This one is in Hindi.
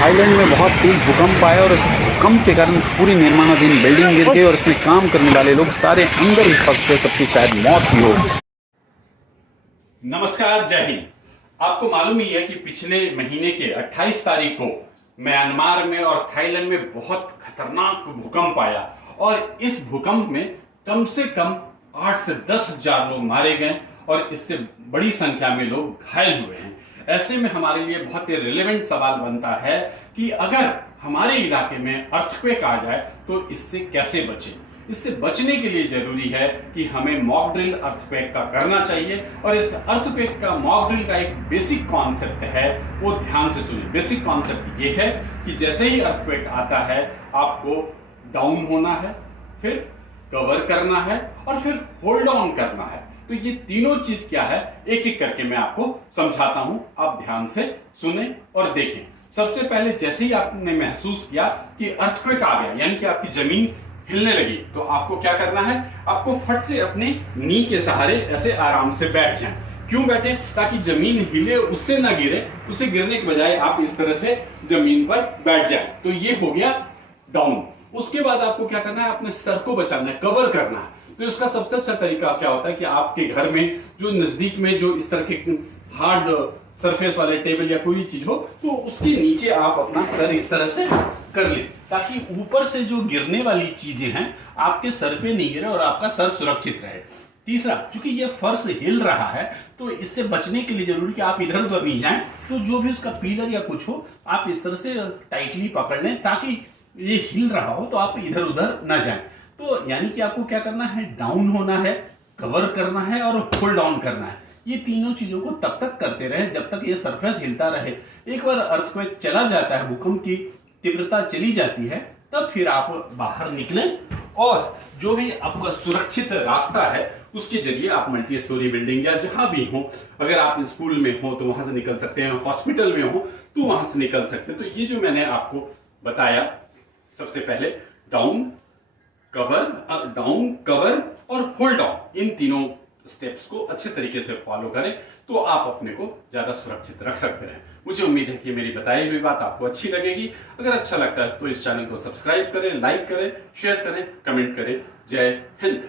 थाईलैंड में बहुत तेज भूकंप आया और इस भूकंप के कारण पूरी निर्माणाधीन बिल्डिंग गिर गई और इसमें काम करने वाले लोग सारे अंदर ही फंस गए, सबकी शायद मौत भी हो गई। नमस्कार, जय हिंद। आपको मालूम ही है कि पिछले महीने के 28 तारीख को म्यांमार में और थाईलैंड में बहुत खतरनाक भूकंप आया और इस भूकंप में कम से कम 8 से 10 हजार लोग मारे गए और इससे बड़ी संख्या में लोग घायल हुए हैं। ऐसे में हमारे लिए बहुत ही रिलेवेंट सवाल बनता है कि अगर हमारे इलाके में अर्थक्वेक आ जाए तो इससे कैसे बचें। इससे बचने के लिए जरूरी है कि हमें मॉक ड्रिल अर्थक्वेक का करना चाहिए और इस अर्थक्वेक का मॉक ड्रिल का एक बेसिक कॉन्सेप्ट है, वो ध्यान से सुनिए। बेसिक कॉन्सेप्ट ये है कि जैसे ही अर्थक्वेक आता है आपको डाउन होना है, फिर कवर करना है और फिर होल्ड ऑन करना है। तो ये तीनों चीज क्या है, एक एक करके मैं आपको समझाता हूं, आप ध्यान से सुने और देखें। सबसे पहले जैसे ही आपने महसूस किया कि अर्थक्वेक आ गया, यानी कि आपकी जमीन हिलने लगी, तो आपको क्या करना है, आपको फट से अपने नी के सहारे ऐसे आराम से बैठ जाएं। क्यों बैठे? ताकि जमीन हिले, उससे ना गिरे, उससे गिरने के बजाय आप इस तरह से जमीन पर बैठ जाएं। तो ये हो गया डाउन। उसके बाद आपको क्या करना है, अपने सर को बचाना है, कवर करना है। तो इसका सबसे अच्छा तरीका क्या होता है कि आपके घर में जो नजदीक में जो इस तरह के हार्ड सरफेस वाले टेबल या कोई चीज हो, तो उसके नीचे आप अपना सर इस तरह से कर ले, ताकि ऊपर से जो गिरने वाली चीजें हैं आपके सर पे नहीं गिरे और आपका सर सुरक्षित रहे। तीसरा, चूंकि ये फर्श हिल रहा है तो इससे बचने के लिए जरूरी कि आप इधर उधर नहीं जाएं, तो जो भी उसका पिलर या कुछ हो आप इस तरह से टाइटली पकड़ लें, ताकि ये हिल रहा हो तो आप इधर उधर ना जाएं। तो यानी कि आपको क्या करना है, डाउन होना है, कवर करना है और होल्ड ऑन करना है। ये तीनों चीजों को तब तक करते रहे जब तक ये सरफेस हिलता रहे। एक बार अर्थक्वेक चला जाता है, भूकंप की तीव्रता चली जाती है, तब फिर आप बाहर निकलें और जो भी आपका सुरक्षित रास्ता है उसके जरिए आप मल्टी स्टोरी बिल्डिंग या जहां भी हो, अगर आप स्कूल में हो तो वहां से निकल सकते हैं, हॉस्पिटल में हो तो वहां से निकल सकते हैं। तो ये जो मैंने आपको बताया, सबसे पहले डाउन कवर और होल्ड ऑन, इन तीनों स्टेप्स को अच्छे तरीके से फॉलो करें तो आप अपने को ज्यादा सुरक्षित रख सकते हैं। मुझे उम्मीद है कि मेरी बताई हुई बात आपको अच्छी लगेगी। अगर अच्छा लगता है तो इस चैनल को सब्सक्राइब करें, लाइक करें, शेयर करें, कमेंट करें। जय हिंद।